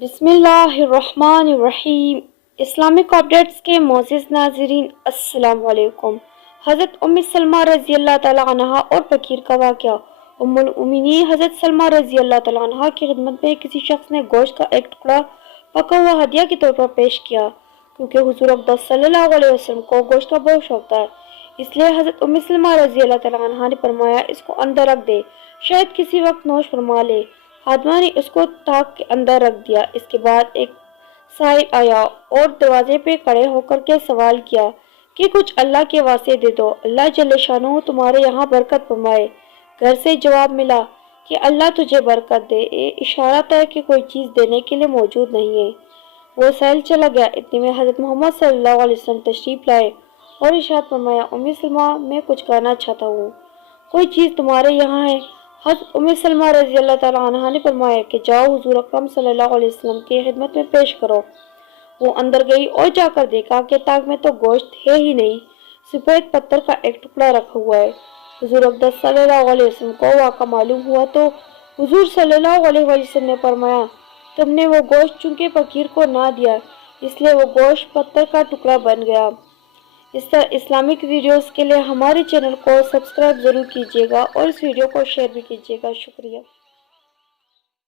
बिस्मिल्लाहिर्रहमानिर्रहीम। Islamic updates के मोअज़्ज़िज़ नाज़रीन, अस्सलाम वालेकुम। हज़रत उम्मे सलमा रज़ी अल्लाह ताला अन्हा और फ़कीर का वाक़या। उम्मुल मोमिनीन हज़रत सलमा रज़ी अल्लाह ताला अन्हा की खिदमत में किसी शख्स ने गोश्त का एक टुकड़ा पका हुआ हदिया के तौर पर पेश किया। क्योंकि हुज़ूर अक़दस सल्लल्लाहु अलैहि वसल्लम को गोश्त का बहुत शौक था, इसलिए हज़रत उम्मे सलमा रज़ी अल्लाह ताला अन्हा ने फरमाया, इसको अंदर रख दे, शायद किसी वक्त नोश फरमा ले। खादिमा ने उसको ताक के अंदर रख दिया। इसके बाद एक साहिर आया और दरवाजे पे खड़े होकर के सवाल किया कि कुछ अल्लाह के वास्ते दे दो, अल्लाह जल्ले शानो तुम्हारे यहाँ बरकत फरमाए। घर से जवाब मिला कि अल्लाह तुझे बरकत दे। ये इशारा है कि कोई चीज़ देने के लिए मौजूद नहीं है। वो सहल चला गया। इतने में हज़रत मोहम्मद सल्लल्लाहु अलैहि वसल्लम तशरीफ लाए और इरशाद फरमाया, उम्मे सलमा मैं कुछ कहना चाहता हूँ, कोई चीज़ तुम्हारे यहाँ है? हज़रत उम्मे सलमा रज़ी अल्लाह ताला अन्हा ने फरमाया कि जाओ हुज़ूर अकरम सल्लल्लाहु अलैहि वसल्लम की खिदमत में पेश करो। वो अंदर गई और जाकर देखा कि ताक में तो गोश्त है ही नहीं, सफ़ेद पत्थर का एक टुकड़ा रखा हुआ है। हुज़ूर अक़दस सल्लल्लाहु अलैहि वसल्लम को वाक़ा मालूम हुआ तो हुज़ूर सल्लल्लाहु अलैहि वसल्लम ने फरमाया, तुमने वो गोश्त चूंकि फ़कीर को ना दिया, इसलिए वो गोश्त पत्थर का टुकड़ा बन गया। इस तरह इस्लामिक वीडियोस के लिए हमारे चैनल को सब्सक्राइब ज़रूर कीजिएगा और इस वीडियो को शेयर भी कीजिएगा। शुक्रिया।